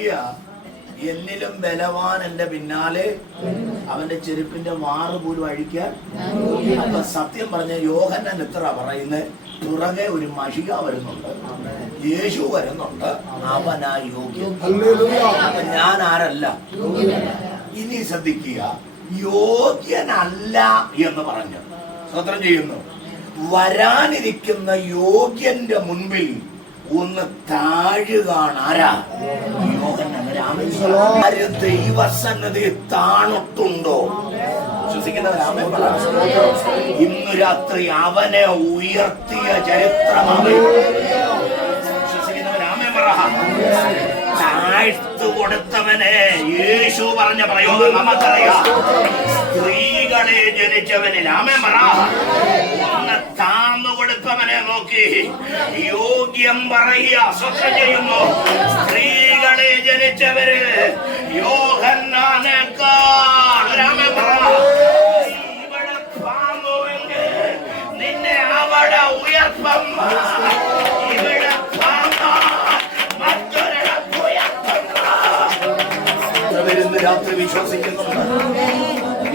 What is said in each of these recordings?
പറയുക എന്നിലും ബലവാൻ എന്റെ പിന്നാലെ അവന്റെ ചെരുപ്പിന്റെ വാറ് പോലും അഴിക്കാൻ അപ്പൊ സത്യം പറഞ്ഞ യോഹന്നൻ എത്ര പറയുന്നത് പുറകെ ഒരു മഷിക വരുന്നുണ്ട്. യേശു വരുന്നുണ്ട്. അവനാ യോഗ്യൻ അപ്പൊ ഞാൻ ആരല്ല? ഇനി ശ്രദ്ധിക്കുക യോഗ്യനല്ല എന്ന് പറഞ്ഞു സ്വത്രം ചെയ്യുന്നു. വരാനിരിക്കുന്ന യോഗ്യന്റെ മുൻപിൽ ഒന്ന് താഴുകയാണ് ദൈവസന്നതി താണുട്ടുണ്ടോ. ഇന്ന് രാത്രി അവനെ ഉയർത്തിയ ചരിത്രമാണ് കൊടുത്തവനെ യേശു പറഞ്ഞ പ്രയോഗം നമുക്കറിയാം. സ്ത്രീകളെ ജനിച്ചവന് രാമൻ പറ കൊടുത്തവനെ നോക്കി. യോഗ്യം പറയുക സ്വസ്ഥ ചെയ്യുന്നു. സ്ത്രീകളെ ജനിച്ചവര് നിന്നെ അവിടെ ഉയർപ്പം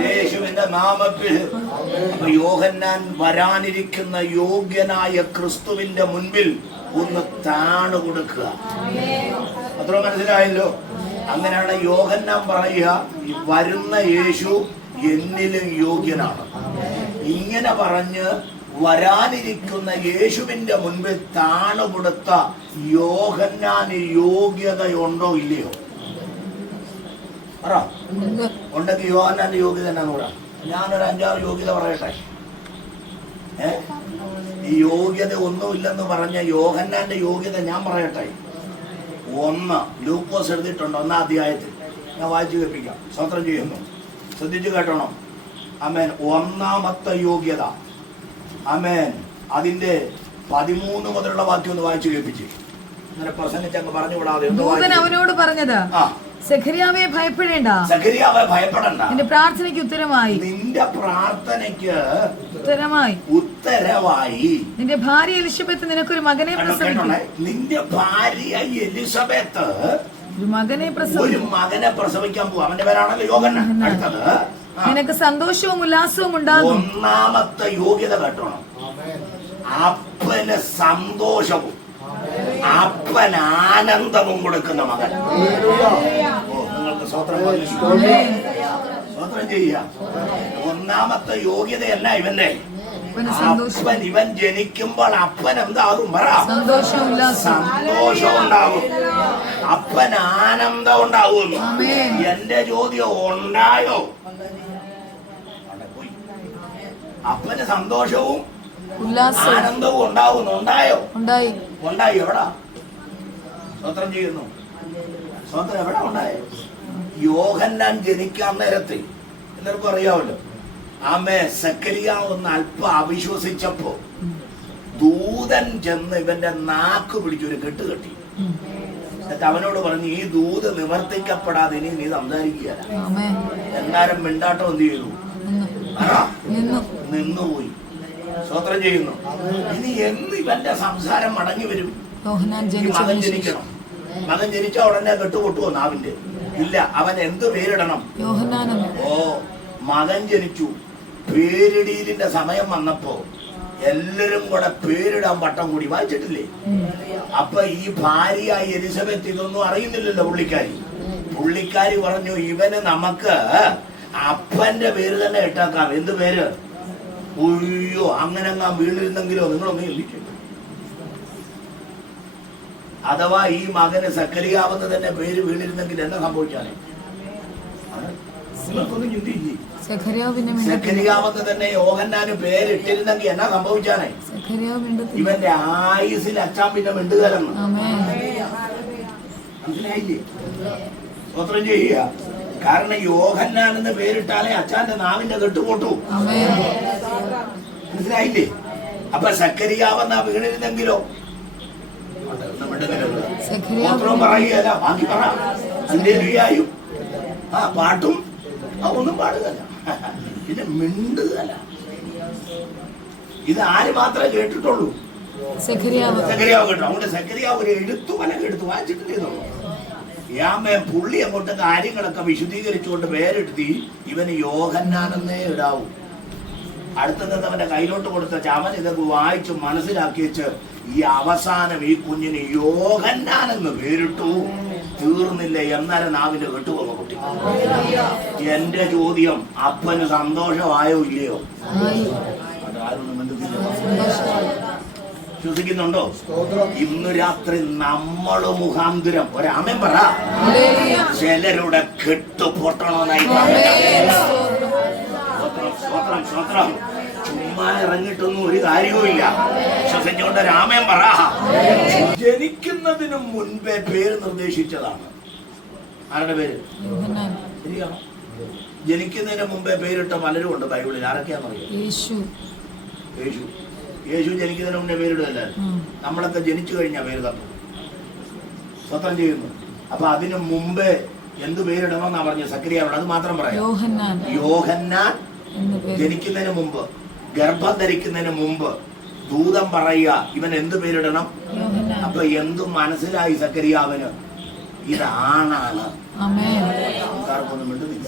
യേശുവിന്റെ നാമത്തിൽ യോഹന്നാൻ വരാനിരിക്കുന്ന യോഗ്യനായ ക്രിസ്തുവിന്റെ മുൻപിൽ ഒന്ന് താണു കൊടുക്കുക. അത്ര മനസ്സിലായല്ലോ? അങ്ങനെയാണ് യോഹന്നാൻ പറയുക വരുന്ന യേശു എന്നിലും യോഗ്യനാണ്. ഇങ്ങനെ പറഞ്ഞ് വരാനിരിക്കുന്ന യേശുവിന്റെ മുൻപിൽ താണു കൊടുത്ത യോഹന്നാന് യോഗ്യതയുണ്ടോ ഇല്ലയോ? പറ. ഉണ്ടെങ്കിൽ യോഹന്നാന്റെ യോഗ്യത എന്നാന്ന് കൂടാ ഞാനൊരു അഞ്ചാറ് യോഗ്യത പറയട്ടെ? ഏ? ഈ യോഗ്യത ഒന്നുമില്ലെന്ന് പറഞ്ഞ യോഹന്നാന്റെ യോഗ്യത ഞാൻ പറയട്ടെ. ഒന്ന് ലൂക്കോസ് എഴുതിയിട്ടുണ്ട് ഒന്നാം അധ്യായത്തിൽ. ഞാൻ വായിച്ചു കേൾപ്പിക്കാം. സ്വത്രം ചെയ്യുന്നു. ശ്രദ്ധിച്ചു കേട്ടണം. അമേൻ ഒന്നാമത്തെ യോഗ്യത. അമേൻ അതിന്റെ പതിമൂന്ന് മുതലുള്ള വാക്യം ഒന്ന് വായിച്ചു കേൾപ്പിച്ച്. അങ്ങനെ പ്രസംഗിച്ച് അങ്ങ് പറഞ്ഞു വിടാതെ അവനോട് പറഞ്ഞത് സെഖരിയാവെ ഭയപ്പെടേണ്ട. സഖരിയാവെ ഭയപ്പെടണ്ട. നിന്റെ പ്രാർത്ഥനയ്ക്ക് ഉത്തരമായി. നിന്റെ പ്രാർത്ഥനയ്ക്ക് ഉത്തരമായി. ഉത്തരവായി. നിന്റെ ഭാര്യ എലിസബത്ത് നിനക്കൊരു മകനെ പ്രസവിക്കണേ പ്രസവിക്കും. നിന്റെ ഭാര്യ എലിസബത്ത് ഒരു മകനെ ഒരു മകനെ പ്രസവിക്കാൻ പോകും അവന്റെ പേരാണല്ലോ യോഗൻ അടുത്തത്. നിനക്ക് സന്തോഷവും ഉല്ലാസവും ഉണ്ടാകും. ഒന്നാമത്തെ യോഗ്യത കേട്ടോണം. അപ്പന് സന്തോഷവും അപ്പൻ ആനന്ദവും കൊടുക്കുന്ന മകൻ. നിങ്ങൾക്ക് സ്വത്രം സ്വത്രം ചെയ്യുക. ഒന്നാമത്തെ യോഗ്യതയല്ല ഇവന്റെ. അപ്പൻ ഇവൻ ജനിക്കുമ്പോൾ അപ്പൻ എന്താകും പറ. സന്തോഷം ഉണ്ടാകും അപ്പൻ ആനന്ദം ഉണ്ടാവും. എന്റെ ചോദ്യം ഉണ്ടായോ. അപ്പന് സന്തോഷവും ആനന്ദവും ഉണ്ടാവും ഉണ്ടായോ? ഉണ്ടായി. ഉണ്ടായി. എവിടാ? സ്വത്രം ചെയ്യുന്നു. സ്വത്രം എവിടെ ഉണ്ടായോ? യോഹന്നാൻ ജനിക്കാൻ നേരത്തെ. എല്ലാവർക്കും അറിയാമല്ലോ. ആമേ സക്കരിയ ഒന്ന് അല്പം അവിശ്വസിച്ചപ്പോ ദൂതൻ ചെന്ന് ഇവന്റെ നാക്ക് പിടിച്ചൊരു കെട്ട് കെട്ടി. എന്നിട്ട് അവനോട് പറഞ്ഞു ഈ ദൂത് നിവർത്തിക്കപ്പെടാതെ ഇനി നീ സംസാരിക്കുക ആമേ. എന്നാലും മിണ്ടാട്ടം എന്ത് ചെയ്തു? നിന്നുപോയി. സ്വത്രം ചെയ്യുന്നു. ഇനി എന്ന് ഇവന്റെ സംസാരം മടങ്ങി വരും? മകൻ ജനിക്കണം. മകൻ ജനിച്ച ഉടനെ കെട്ടുപൊട്ടുവോ നാവിന്റെ? ഇല്ല അവൻ എന്ത് പേരിടണം? ഓ മകൻ ജനിച്ചു. പേരിടീലിന്റെ സമയം വന്നപ്പോ എല്ലാരും കൂടെ പേരിടാൻ പട്ടം കൂടി വായിച്ചിട്ടില്ലേ? അപ്പൊ ഈ ഭാര്യ എലിസബത്ത് ഇതൊന്നും അറിയുന്നില്ലല്ലോ പുള്ളിക്കാരി. പുള്ളിക്കാരി പറഞ്ഞു ഇവന് നമുക്ക് അപ്പന്റെ പേര് തന്നെ ഇട്ടാക്കാം. എന്ത് പേര്? ഉയ്യോ അങ്ങനെ അങ്ങാ വീണിരുന്നെങ്കിലോ? നിങ്ങളൊന്നും ചിന്തിച്ചു അഥവാ ഈ മകന് സക്കരിയാവെന്ന് തന്നെ പേര് വീണിരുന്നെങ്കിൽ എന്താ സംഭവിക്കാനെ? സക്കരിയാവെന്ന് തന്നെ യോഹന്നാന് പേരിട്ടിരുന്നെങ്കിൽ എന്നാ സംഭവിച്ചാനേ? ഇവന്റെ ആയുസിൽ അച്ഛാൻ പിന്നെ മിണ്ടുകലെന്ന് ആമേ മനസ്സിലായില്ലേ? സ്വത്രം ചെയ്യുക. കാരണം യോഹന്നാൻ എന്ന് പേരിട്ടാലേ അച്ഛാന്റെ നാവിന്റെ കെട്ടുപോട്ടു മനസ്സിലായില്ലേ? അപ്പൊ സക്കരിയാവെന്നാ വീണിരുന്നെങ്കിലോ? സെഖരിയാവ് സ്തോത്രം പറയുകയല്ല ബാക്കി പറ. ഹല്ലേലൂയായും ആ പാട്ടും ആ ഒന്നും പാടുകയല്ല. പിന്നെ മിണ്ടുകയല്ല. ഇത് ആര് മാത്രമേ കേട്ടിട്ടുള്ളൂ? സെഖരിയാവ് കേട്ടോ അതുകൊണ്ട് സക്കരിയാവ് ഒരു എടുത്തു വലം എടുത്തു വായിച്ചിട്ടില്ലേ? യാമേ പുള്ളി അങ്ങോട്ട് കാര്യങ്ങളൊക്കെ വിശദീകരിച്ചുകൊണ്ട് പേരെടുത്തി ഇവന് യോഹന്നാനെന്നേ ഇടാവൂ. അടുത്തത് അവന്റെ കയ്യിലോട്ട് കൊടുത്ത ചാമൻ ഇതൊക്കെ വായിച്ചു മനസ്സിലാക്കി വെച്ച് ഈ അവസാനം ഈ കുഞ്ഞിന് യോഗന്നാനെന്ന് പേരിട്ടു തീർന്നില്ല എന്നാലും നാവിന്റെ കെട്ടുപോകുന്ന കുട്ടി എന്റെ ചോദ്യം അപ്പന് സന്തോഷമായോ ഇല്ലയോ. ശ്വസിക്കുന്നുണ്ടോ ഇന്ന് രാത്രി നമ്മൾ മുഖാന്തരം ഒരാമൻ പറ. ചിലരുടെ കെട്ട് പൊട്ടണമെന്നായി. സ്തോത്രം, സ്തോത്രം. ചുമ്മാ ഇറങ്ങിയിട്ടൊന്നും ഒരു കാര്യവുമില്ല ശ്വസിച്ചുകൊണ്ട് രാമൻ പറ. ജനിക്കുന്നതിന് മുൻപേ പേര് നിർദ്ദേശിച്ചതാണ്. ആരുടെ പേര്? ജനിക്കുന്നതിന് മുമ്പേ പേരിട്ട പലരും ഉണ്ട് ബൈബിളിൽ. ആരൊക്കെയാണെന്നറിയോ? യേശു. യേശു. യേശു ജനിക്കുന്നതിന് മുന്നേ പേരിടുകയല്ലായിരുന്നു നമ്മളൊക്കെ ജനിച്ചു കഴിഞ്ഞാൽ പേര് തന്നു. സ്വത്രം ചെയ്യുന്നു. അപ്പൊ അതിനു മുമ്പേ എന്ത് പേരിടണമെന്നാ പറഞ്ഞു സക്രിയാവണം അത് മാത്രം പറയാം. യോഹന്നാൻ ജനിക്കുന്നതിന് മുമ്പ് ഗർഭം ധരിക്കുന്നതിന് മുമ്പ് ദൂതം പറയുക ഇവൻ എന്ത് പേരിടണം? അപ്പൊ എന്തും മനസ്സിലായി സക്കരിയാവന്? ഇതാണാണ് ആമേൻ. ആൾക്കാർക്കൊന്നും മിണ്ടുന്നില്ല.